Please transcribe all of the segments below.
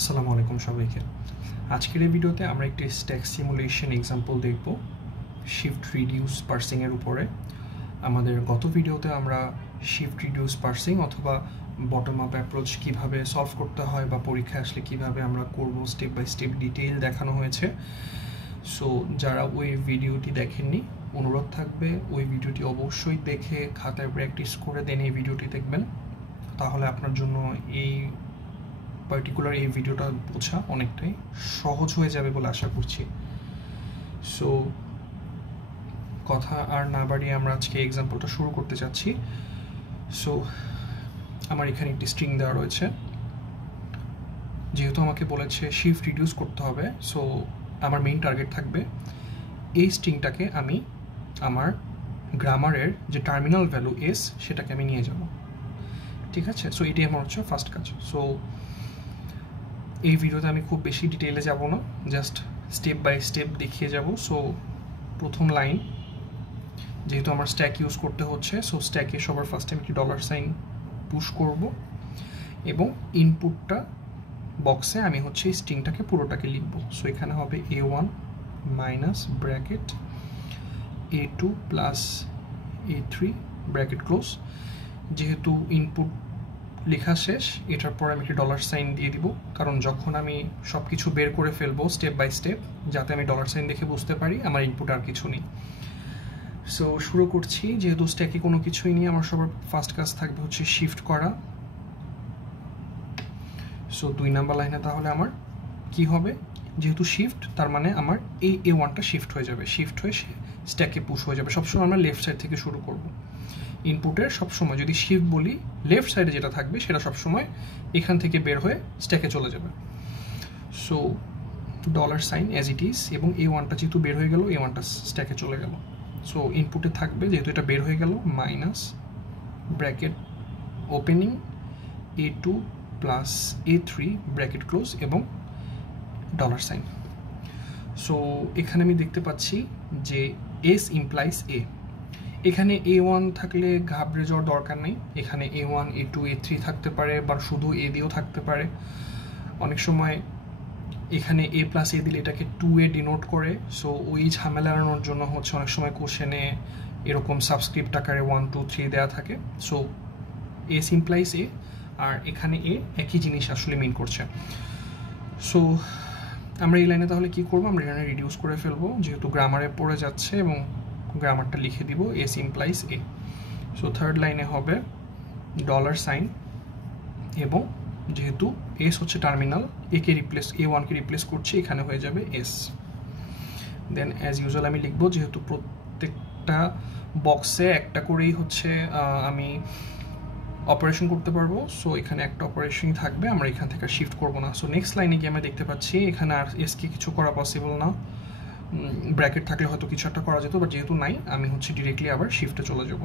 আসসালামু আলাইকুম সবাইকে। আজকের এই ভিডিওতে আমরা একটি স্ট্যাক সিমুলেশন এক্সাম্পল দেখব শিফট রিডিউস পার্সিং এর উপরে। আমাদের গত ভিডিওতে আমরা শিফট রিডিউস পার্সিং অথবা বটম আপ অ্যাপ্রোচ কিভাবে সলভ করতে হয় বা পরীক্ষায় আসলে কিভাবে আমরা করব স্টেপ বাই স্টেপ ডিটেইল দেখানো হয়েছে। সো যারা ওই ভিডিওটি দেখেননি, অনুরোধ থাকবে ওই ভিডিওটি অবশ্যই দেখে খাতায় প্র্যাকটিস করে দেন এই ভিডিওটি দেখবেন, তাহলে আপনার জন্য এই পার্টিকুলার এই ভিডিওটা বোঝা অনেকটাই সহজ হয়ে যাবে বলে আশা করছি। সো কথা আর না বাড়িয়ে আমরা আজকে এক্সাম্পলটা শুরু করতে চাচ্ছি। সো আমার এখানে একটি স্ট্রিং দেওয়া রয়েছে, যেহেতু আমাকে বলেছে শিফট রিডিউস করতে হবে, সো আমার মেইন টার্গেট থাকবে এই স্ট্রিংটাকে আমি আমার গ্রামারের যে টার্মিনাল ভ্যালু এস সেটাকে আমি নিয়ে যাব। ঠিক আছে, সো এটি আমার হচ্ছে ফার্স্ট কাজ। সো এই ভিডিওতে আমি খুব বেশি ডিটেইলে যাব না, জাস্ট স্টেপ বাই স্টেপ দেখিয়ে যাব। সো প্রথম লাইন, যেহেতু আমার স্ট্যাক ইউজ করতে হচ্ছে, সো স্ট্যাকে সবার ফার্স্টে আমি একটি $সাইন পুশ করব এবং ইনপুটটা বক্সে আমি হচ্ছে এই স্ট্রিংটাকে পুরোটাকে লিখব। সো এখানে হবে A1 minus bracket A2 plus A3 bracket close. যেহেতু ইনপুট লেখা শেষ, এটার পর আমি একটি $সাইন দিয়ে দিব, কারণ যখন আমি সব কিছু বের করে ফেলবো স্টেপ বাই স্টেপ, যাতে আমি $সাইন দেখে বুঝতে পারি আমার ইনপুট আর কিছু নেই। সো শুরু করছি। যেহেতু স্ট্যাকে কোনো কিছুই নেই, আমার সবার ফার্স্ট কাজ থাকবে হচ্ছে শিফট করা। সো 2 নাম্বার লাইনে তাহলে আমার কি হবে, যেহেতু শিফট তার মানে আমার এই A1টা শিফট হয়ে যাবে, শিফট হয়ে স্ট্যাকে পুশ হয়ে যাবে। সবসময় আমরা লেফট সাইড থেকে শুরু করব। ইনপুটের সবসময় যদি শিফট বলি, লেফট সাইডে যেটা থাকবে সেটা সবসময় এখান থেকে বের হয়ে স্ট্যাকে চলে যাবে। সো $সাইন অ্যাজ ইট ইজ, এবং A1টা যেহেতু বের হয়ে গেল, A1টা স্ট্যাকে চলে গেল। সো ইনপুটে থাকবে, যেহেতু এটা বের হয়ে গেল, minus bracket opening A2 plus A3 bracket close এবং $সাইন। সো এখানে আমি দেখতে পাচ্ছি যে এস ইমপ্লাইজ এ। এখানে A1 থাকলে ঘাবড়ে যাওয়ার দরকার নেই। এখানে A1 A2 A3 থাকতে পারে, বা শুধু এ দিয়েও থাকতে পারে। অনেক সময় এখানে A প্লাস এ দিলে এটাকে 2A ডিনোট করে। সো ওই ঝামেলা এড়ানোর জন্য হচ্ছে অনেক সময় কোশ্চেনে এরকম সাবস্ক্রিপ্ট আকারে 1 2 3 দেওয়া থাকে। সো এস ইমপ্লাইজ এ, আর এখানে এ একই জিনিস আসলে মিন করছে। সো আমরা এই লাইনে তাহলে কি করবো, আমরা এখানে রিডিউস করে ফেলবো, যেহেতু গ্রামারে পড়ে যাচ্ছে, এবং গ্রামারটা লিখে দিব এস ইমপ্লাইজ এ। সো থার্ড লাইনে হবে $সাইন, এবং যেহেতু এস হচ্ছে টার্মিনাল, একে রিপ্লেস A1কে রিপ্লেস করছি, এখানে হয়ে যাবে এস। দেন অ্যাজ ইউজুয়াল আমি লিখবো, যেহেতু প্রত্যেকটা বক্সে একটা করেই হচ্ছে আমি অপারেশন করতে পারবো, সো এখানে একটা অপারেশনই থাকবে, আমরা এখান থেকে শিফট করবো না। সো নেক্সট লাইনে গিয়ে আমরা দেখতে পাচ্ছি এখানে আর এসকে কিছু করা পসিবল না। ব্র্যাকেট থাকলে হয়তো কিছু একটা করা যেত, বাট যেহেতু নাই, আমি হচ্ছে ডিরেক্টলি আবার শিফটে চলে যাব,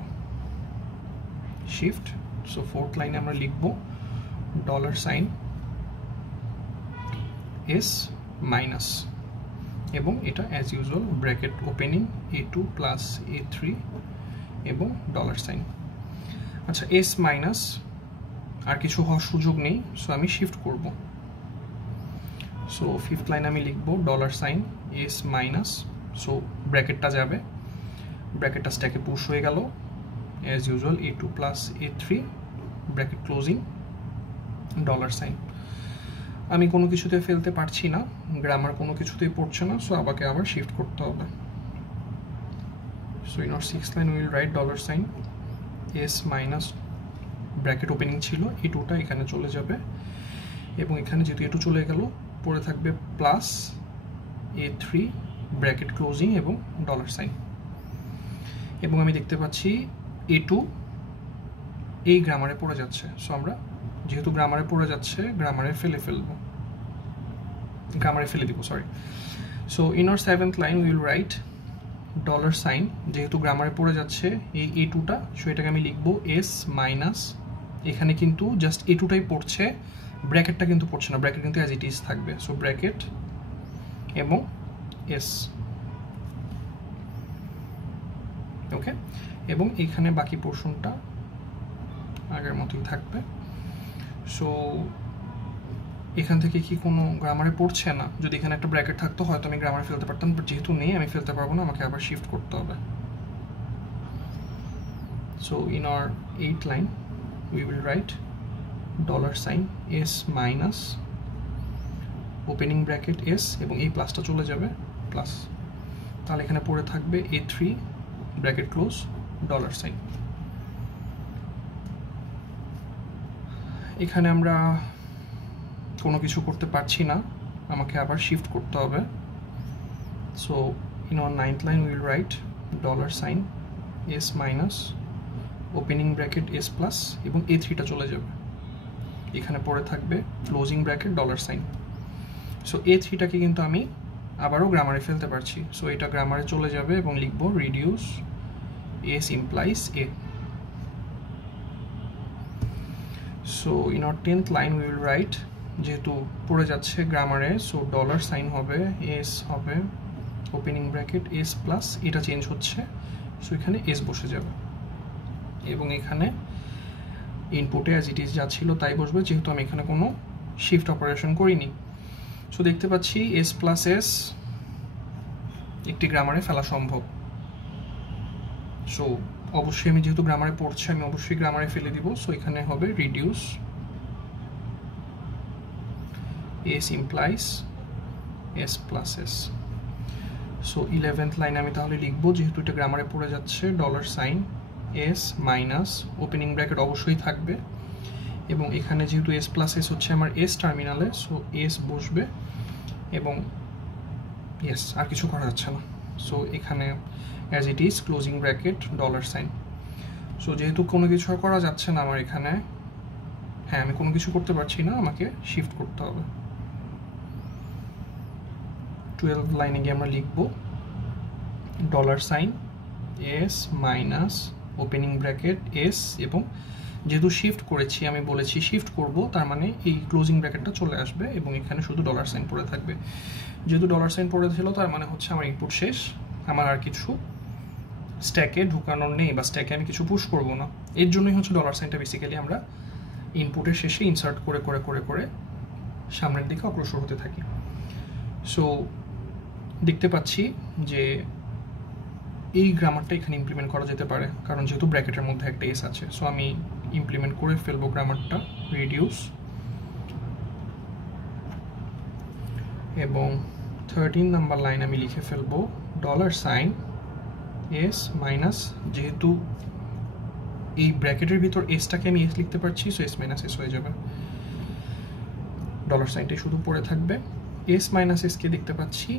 শিফট। সো ফোর্থ লাইনে আমরা লিখবো $সাইন এস মাইনাস, এবং এটা as usual bracket opening A2 plus A3 এবং $সাইন। আচ্ছা, এস মাইনাস আর কিছু হওয়ার সুযোগ নেই, সো আমি শিফট করব। সো ফিফথ লাইন আমি লিখবো $সাইন এস মাইনাস। সো ব্র্যাকেটটা যাবে, ব্র্যাকেটটা স্ট্যাকে পুশ হয়ে গেল, as usual A2 plus A3 bracket closing $সাইন। আমি কোনো কিছুতে ফেলতে পারছি না, গ্রামার কোনো কিছুতেই পড়ছে না, সো আমাকে আবার শিফট করতে হবে। So in our sixth line will write $সাইন এস মাইনাস, ব্র্যাকেট ওপেনিং ছিল, A2টা এখানে চলে যাবে, এবং এখানে যেহেতু A2 চলে গেল, পরে থাকবে প্লাস A3 ব্র্যাকেট ক্লোজিং এবং $সাইন। এবং আমি দেখতে পাচ্ছি A2 এই গ্রামারে পড়ে যাচ্ছে, সো আমরা যেহেতু গ্রামারে পড়ে যাচ্ছে, গ্রামারে ফেলে দিব, sorry. So in our seventh line will write $সাইন, যেহেতু গ্রামারে পড়ে যাচ্ছে এই A2টা, সো এটাকে আমি লিখবো এস মাইনাস। এখানে কিন্তু জাস্ট A2টাই পড়ছে, ব্র্যাকেটটা কিন্তু পড়ছে না, ব্র্যাকেট কিন্তু অ্যাজ ইট ইজ থাকবে। সো ব্র্যাকেট এবং এস, ওকে। এবং এখানে বাকি পোর্শনটা আগের মতোই থাকবে। সো এখান থেকে কি কোনো গ্রামারে পড়ছে না? যদি এখানে একটা ব্র্যাকেট থাকতো হয়তো আমি গ্রামারে ফেলতে পারতাম, বাট যেহেতু নেই আমি ফেলতে পারবো না, আমাকে আবার শিফট করতে হবে। So in hour 8th line we will write $s minus opening bracket S, এবং এই প্লাসটা চলে যাবে প্লাস, তাহলে এখানে পড়ে থাকবে A3 ব্র্যাকেট ক্লোজ $। এখানে আমরা কোনো কিছু করতে পারছি না, আমাকে আবার শিফট করতে হবে। So in hour 9th line will right $s minus opening bracket S plus, এবং A3টা চলে যাবে, এখানে পড়ে থাকবে ক্লোজিং ব্র্যাকেট $। সো A3টাকে কিন্তু আমি আবারও গ্রামারে ফেলতে পারছি। সো এটা গ্রামারে চলে যাবে এবং লিখব reduce S implies A। So in hour 10th line we will write, যেহেতু পড়ে যাচ্ছে গ্রামারে, সো $সাইন হবে, এস হবে, ওপেনিং ব্র্যাকেট এস প্লাস, এটা চেঞ্জ হচ্ছে, সো এখানে এস বসে যাবে, এবং এখানে ইনপুটে অ্যাজ ইট ইজ যা ছিল তাই বসবে, যেহেতু আমি এখানে কোনো শিফট অপারেশন করিনি। সো দেখতে পাচ্ছি এস প্লাস এস একটি গ্রামারে ফেলা সম্ভব। সো অবশ্যই আমি যেহেতু গ্রামারে পড়ছি আমি অবশ্যই গ্রামারে ফেলে দিব। সো এখানে হবে reduce S implies S plus S. So 11th লাইনে আমি তাহলে লিখবো, যেহেতু এটা গ্রামারে পড়ে যাচ্ছে, $সাইন এস মাইনাস ওপেনিং ব্র্যাকেট অবশ্যই থাকবে, এবং এখানে যেহেতু এস প্লাস এস হচ্ছে আমার এস টার্মিনালে, সো এস বসবে, এবং ইয়েস আর কিছু করা যাচ্ছে না। সো এখানে as it is closing bracket $সাইন। সো যেহেতু কোনো কিছু আর করা যাচ্ছে না আমার এখানে, হ্যাঁ আমি কোনো কিছু করতে পারছি না, আমাকে শিফট করতে হবে। 12th লাইনে গিয়ে আমরা লিখব $সাইন S minus opening bracket S, এবং যেহেতু শিফট করেছি আমি বলেছি শিফট করব, তার মানে এই ক্লোজিং ব্র্যাকেটটা চলে আসবে এবং এখানে শুধু $সাইন পড়ে থাকবে। যেহেতু $সাইন পড়ে ছিল তার মানে হচ্ছে আমার ইনপুট শেষ, আমার আর কিছু স্ট্যাকে ঢুকানোর নেই, বা স্ট্যাকে আমি কিছু পুশ করব না। এর জন্যই হচ্ছে $সাইনটা বেসিক্যালি আমরা ইনপুটের শেষে ইনসার্ট করে করে করে করে সামনের দিকে অগ্রসর হতে থাকি। সো দেখতে পাচ্ছি যে এই গ্রামারটা এখানে ইমপ্লিমেন্ট করা যেতে পারে, কারণ যেহেতু ব্র্যাকেটের মধ্যে একটা এস আছে। সো আমি ইমপ্লিমেন্ট করে ফেলবো গ্রামারটা, রিডিউস, এবং 13 নাম্বার লাইন আমি লিখে ফেলবো $সাইন এস মাইনাস, যেহেতু এই ব্র্যাকেটের ভিতর এসটাকে আমি এস লিখতে পারছি, সো এস মাইনাস এস হয়ে যাবে, $সাইনটাই শুধু পড়ে থাকবে। এস মাইনাস এসকে দেখতে পাচ্ছি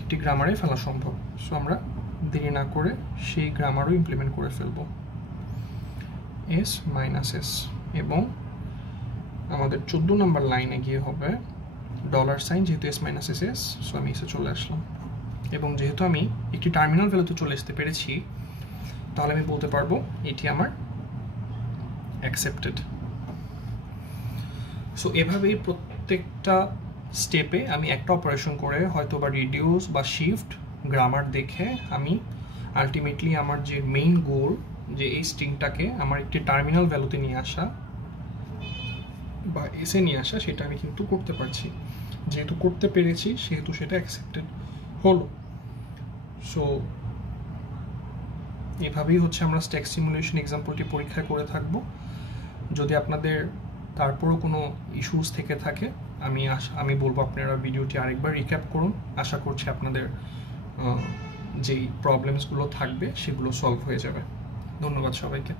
একটি গ্রামারে ফেলা সম্ভব। সো আমরা দেরি না করে সেই গ্রামারও ইমপ্লিমেন্ট করে ফেলবো, এস মাইনাস এস, এবং আমাদের 14 নাম্বার লাইনে গিয়ে হবে $সাইন, যেহেতু S minus S S, so আমি এসে চলে আসলাম, এবং যেহেতু আমি একটি টার্মিনাল ভ্যালুতে চলে আসতে পেরেছি তাহলে আমি বলতে পারবো এটি আমার অ্যাকসেপ্টেড। সো এভাবেই প্রত্যেকটা স্টেপে আমি একটা অপারেশন করে হয়তো বা রিডিউস বা শিফট গ্রামার দেখে আমি আলটিমেটলি আমার যে মেইন গোল, যে এই স্ট্রিংটাকে আমার একটি টার্মিনাল ভ্যালুতে নিয়ে আসা বা এসে নিয়ে আসা, সেটা আমি কিন্তু করতে পারছি। যেহেতু করতে পেরেছি সেহেতু সেটা অ্যাকসেপ্টেড হলো। সো এভাবেই হচ্ছে আমরা স্ট্যাক সিমুলেশন এক্সাম্পলটি পরীক্ষা করে থাকব। যদি আপনাদের তারপরও কোনো ইস্যুস থেকে থাকে আমি বলবো আপনারা ভিডিওটি আরেকবার রিক্যাপ করুন। আশা করছি আপনাদের যেই প্রবলেমসগুলো থাকবে সেগুলো সলভ হয়ে যাবে। ধন্যবাদ সবাইকে।